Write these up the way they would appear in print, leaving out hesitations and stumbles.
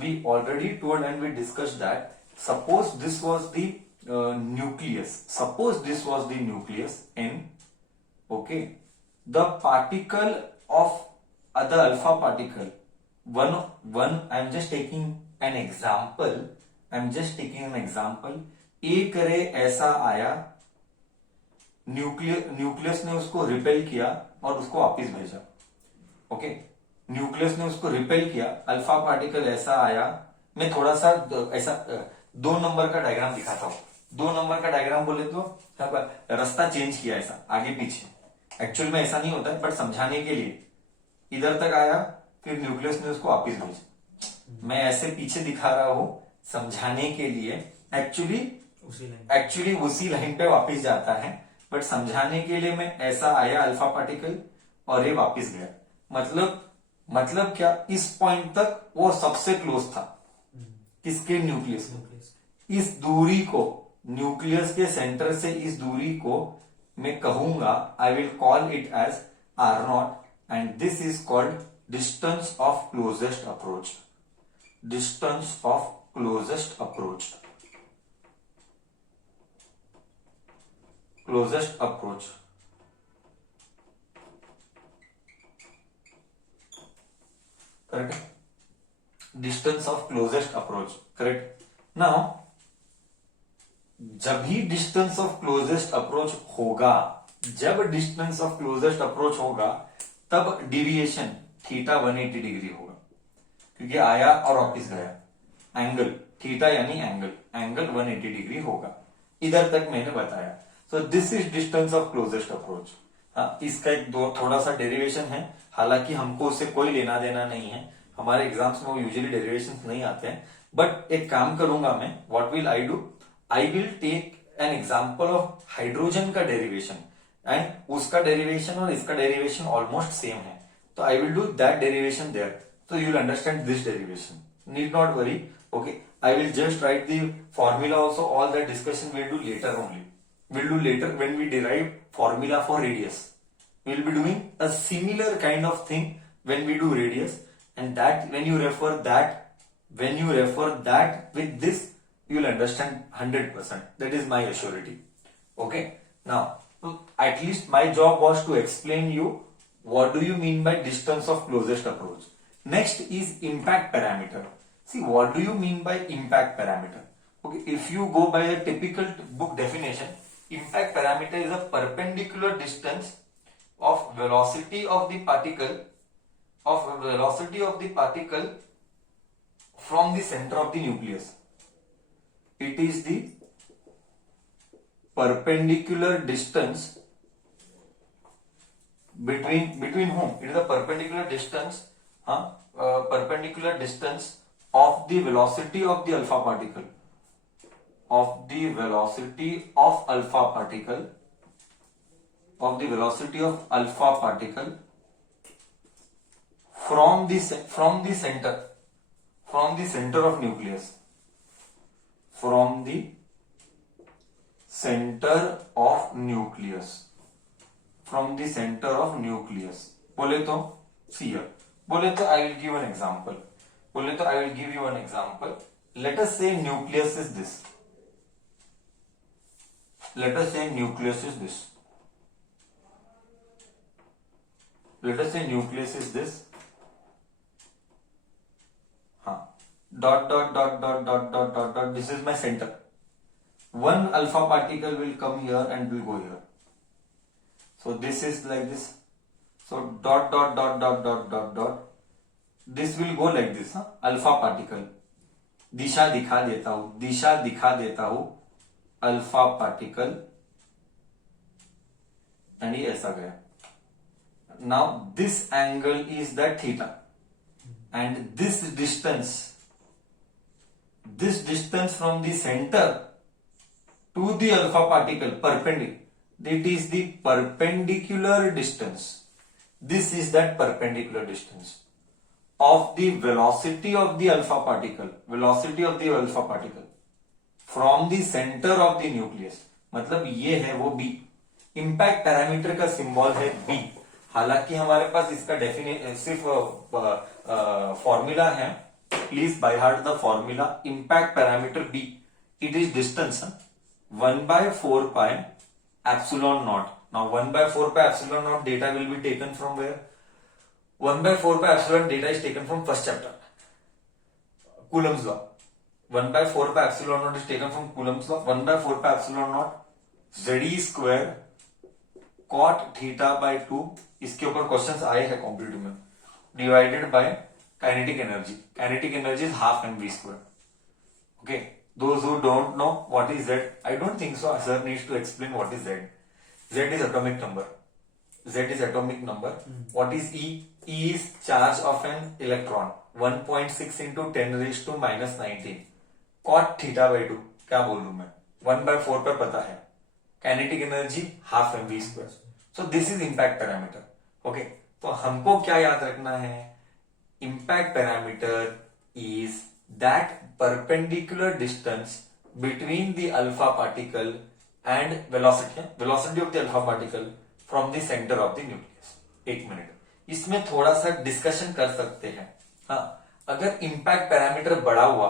we already told and we discussed that suppose this was the nucleus, suppose this was the nucleus N, okay, the particle of the alpha particle, one I'm just taking an example, एक रे ऐसा आया, nucleus ने उसको repel किया और उसको वापिस भेजा, ओके, न्यूक्लियस ने उसको रिपेल किया, अल्फा पार्टिकल ऐसा आया, मैं थोड़ा सा ऐसा 2 नंबर का डायग्राम दिखाता हूं, 2 नंबर का डायग्राम बोले तो रास्ता चेंज किया ऐसा आगे पीछे, एक्चुअल में ऐसा नहीं होता है बट समझाने के लिए इधर तक आया फिर न्यूक्लियस ने उसको वापिस भेजा, मैं ऐसे पीछे दिखा रहा हूं समझाने के लिए, एक्चुअली उसी लाइन पे वापिस जाता है बट समझाने के लिए मैं ऐसा आया अल्फा पार्टिकल और ये वापिस गया, मतलब क्या, इस पॉइंट तक वो सबसे क्लोज था, किसके, न्यूक्लियस, इस दूरी को, न्यूक्लियस के सेंटर से इस दूरी को मैं कहूंगा, I will call it as r naught and this is called distance of closest approach, distance of closest approach, closest approach, correct, distance of closest approach, correct. Now जब भी डिस्टेंस ऑफ क्लोजेस्ट अप्रोच होगा, जब distance of closest approach होगा तब deviation theta 180 degree होगा, क्योंकि आया और वापिस गया, एंगल थीटा यानी एंगल 180 डिग्री होगा, इधर तक मैंने बताया। So this is distance of closest approach. हाँ, इसका एक थोड़ा सा डेरिवेशन है, हालांकि हमको उससे कोई लेना देना नहीं है, हमारे एग्जाम्स में वो यूजुअली डेरिवेशन नहीं आते हैं, बट एक काम करूंगा मैं, what will I do, I will take an example of hydrogen का डेरिवेशन एंड उसका डेरिवेशन और इसका डेरिवेशन ऑलमोस्ट सेम है, तो I will do that derivation there, so you will understand this derivation, need not worry, okay, I will just write the formula also, all that discussion we'll do later only, we'll do later when we derive formula for radius, we'll be doing a similar kind of thing when we do radius, and that when you refer that with this you will understand 100%, that is my assurity, okay. Now at least my job was to explain you what do you mean by distance of closest approach. Next is impact parameter. See, what do you mean by impact parameter? Okay, if you go by a typical book definition, impact parameter is a perpendicular distance of velocity of the particle from the center of the nucleus. It is the perpendicular distance between whom? It is the perpendicular distance of the velocity of the alpha particle, from the center of nucleus, बोले तो here, बोले तो I will give an example, let us say nucleus is this, dot, this is my center, one alpha particle will come here and will go here, so this is like this, so dot, this will go like this, alpha particle, दिशा दिखा देता हूं alpha particle, and ये ऐसा गया, now this angle is that theta, and this distance from the centre to the alpha particle perpendicular, that is the perpendicular distance, this is that perpendicular distance of the velocity of the alpha particle, from the center of the nucleus, मतलब ये है वो B, impact parameter का symbol है B, हालांकि हमारे पास इसका सिर्फ फॉर्मूला है Please by heart the formula. Impact parameter B, it is distance, 1 by 4 pi epsilon naught. Now 1 by 4 pi epsilon naught data will be taken from where? 1 by 4 pi epsilon data is taken from first chapter, Coulomb's law. 1 by 4 pi epsilon naught is taken from Coulomb's law. 1 by 4 pi epsilon naught ZE square cot theta by 2, इसके ऊपर questions आए हैं competitive में, divided by kinetic energy. Kinetic energy is half mv square. Okay, those who don't know what is Z, I don't think so sir needs to explain what is Z. Z is atomic number. Z is atomic number. What is E? E is charge of an electron. 1.6 into 10 raised to minus 19. Cot theta by 2. क्या बोल लूं मैं? 1 by 4 पे पता है. Kinetic energy half mv square. So this is impact parameter. Okay. तो हमको क्या याद रखना है? Impact parameter is that perpendicular distance between the alpha particle and velocity of the alpha particle from the center of the nucleus. एक minute, इसमें थोड़ा सा डिस्कशन कर सकते हैं. हाँ, अगर इम्पैक्ट पैरामीटर बड़ा हुआ,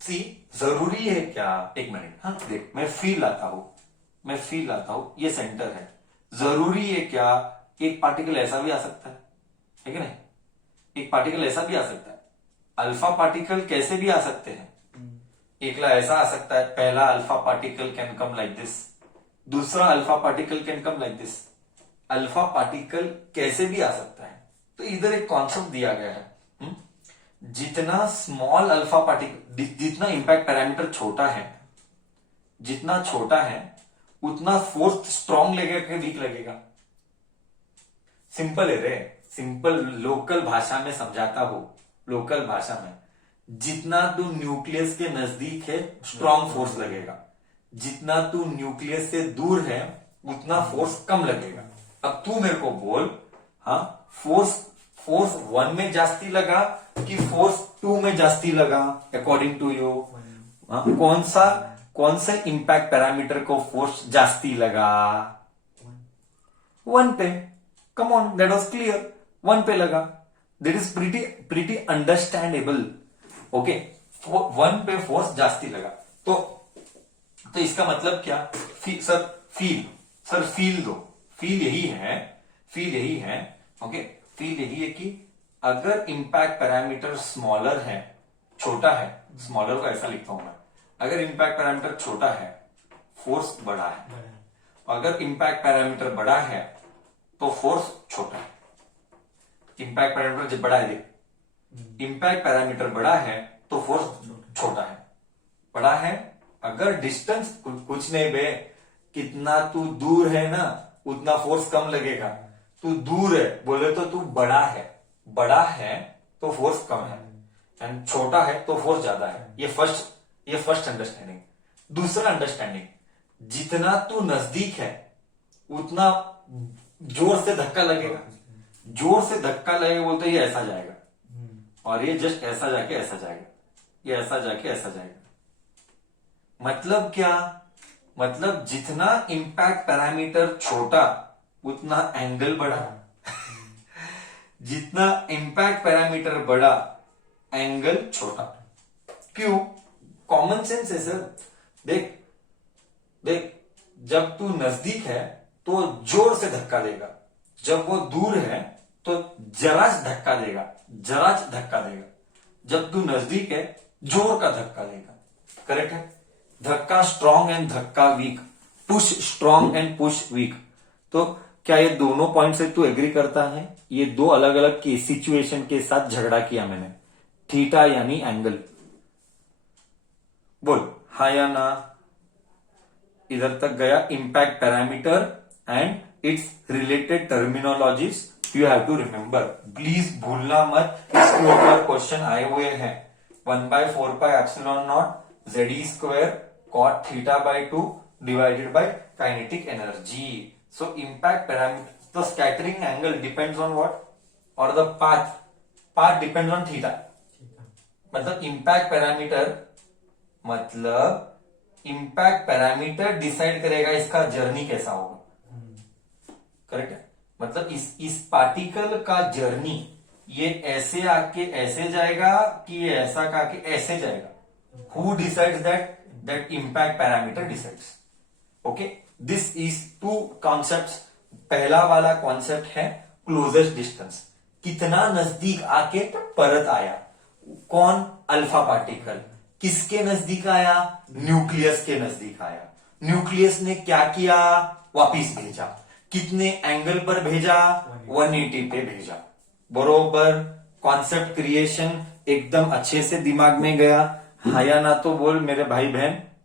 सी जरूरी है क्या? एक मिनट, हाँ देख, मैं फील लाता हूं, ये सेंटर है. जरूरी है क्या एक पार्टिकल ऐसा भी आ सकता है कि नहीं? एक पार्टिकल ऐसा भी आ सकता है. अल्फा पार्टिकल कैसे भी आ सकते हैं. एकला ऐसा आ सकता है, पहला alpha particle can come like this, दूसरा alpha particle can come like this. Alpha particle कैसे भी आ सकता है. तो इधर एक कॉन्सेप्ट दिया गया है, जितना स्मॉल अल्फा पार्टिकल, जितना इंपैक्ट पैरामीटर जितना छोटा है उतना फोर्स स्ट्रॉन्ग लगेगा कि वीक लगेगा. सिंपल है रे, सिंपल लोकल भाषा में समझाता हो. लोकल भाषा में, जितना तू न्यूक्लियस के नजदीक है स्ट्रॉन्ग फोर्स लगेगा, जितना तू न्यूक्लियस से दूर है उतना फोर्स कम लगेगा. अब तू मेरे को बोल, हाँ फोर्स 1 में जास्ती लगा कि फोर्स 2 में जास्ती लगा अकॉर्डिंग टू यू? कौन सा इंपैक्ट पैरामीटर को फोर्स जास्ती लगा? 1 पे. Come on, that was clear. 1 पे लगा. That is pretty understandable. Okay, 1 पे फोर्स जास्ती लगा. तो इसका मतलब क्या? फील दो. फील यही है. ओके, फील यही है कि अगर इंपैक्ट पैरामीटर स्मॉलर है, छोटा है, स्मॉलर को ऐसा लिखता हूं मैं, अगर इंपैक्ट पैरामीटर छोटा है फोर्स बड़ा है, अगर इंपैक्ट पैरामीटर बड़ा है तो फोर्स छोटा है. इंपैक्ट पैरामीटर जब बड़ा है, देख, इंपैक्ट पैरामीटर बड़ा है तो फोर्स छोटा है. बड़ा है अगर डिस्टेंस कुछ नहीं बे, कितना तू दूर है ना उतना फोर्स कम लगेगा. तू दूर है बोले तो तू बड़ा है तो फोर्स कम है, एंड छोटा है तो फोर्स ज्यादा है. ये फर्स्ट अंडरस्टैंडिंग. दूसरा अंडरस्टैंडिंग, जितना तू नजदीक है उतना जोर से धक्का लगेगा. बोलते ये ऐसा जाएगा और ये जस्ट ऐसा जाके ऐसा जाएगा, ये ऐसा जाके ऐसा जाएगा. मतलब क्या? मतलब जितना इंपैक्ट पैरामीटर छोटा उतना एंगल बड़ा. जितना इंपैक्ट पैरामीटर बड़ा एंगल छोटा. क्यों? कॉमन सेंस है सर. देख, जब तू नजदीक है तो जोर से धक्का देगा, जब वो दूर है तो जरास धक्का देगा. जब तू नजदीक है जोर का धक्का देगा. करेक्ट है? धक्का स्ट्रॉन्ग एंड धक्का weak, push strong and push weak. तो क्या ये दोनों पॉइंट से तू एग्री करता है? ये दो अलग अलग के सिचुएशन के साथ झगड़ा किया मैंने. थीटा यानी एंगल. बोल हाँ या ना. इधर तक गया impact parameter and its related terminologies you have to remember. Please भूलना मत, इसके ऊपर क्वेश्चन आए हुए हैं. 1/4 pi epsilon naught ZE square cot theta by 2 divided by kinetic energy. So impact parameter, the scattering angle depends on what? Or the path depends on theta. मतलब impact parameter decide करेगा इसका journey कैसा होगा. Correct है? मतलब इस particle का journey ये ऐसे आके ऐसे जाएगा कि ये ऐसा का के ऐसे जाएगा। Who decides that impact parameter decides. Okay, this is two concepts. पहला वाला कॉन्सेप्ट है क्लोजेस्ट डिस्टेंस, कितना नजदीक आके परत आया। कौन? Alpha particle. किसके नजदीक आया? न्यूक्लियस के नजदीक आया। न्यूक्लियस ने क्या किया? वापिस भेजा। कितने एंगल पर भेजा? 180 पे भेजा। बरोबर। कॉन्सेप्ट क्रिएशन एकदम अच्छे से दिमाग में गया। हाँ या ना तो बोल मेरे भाई बहन।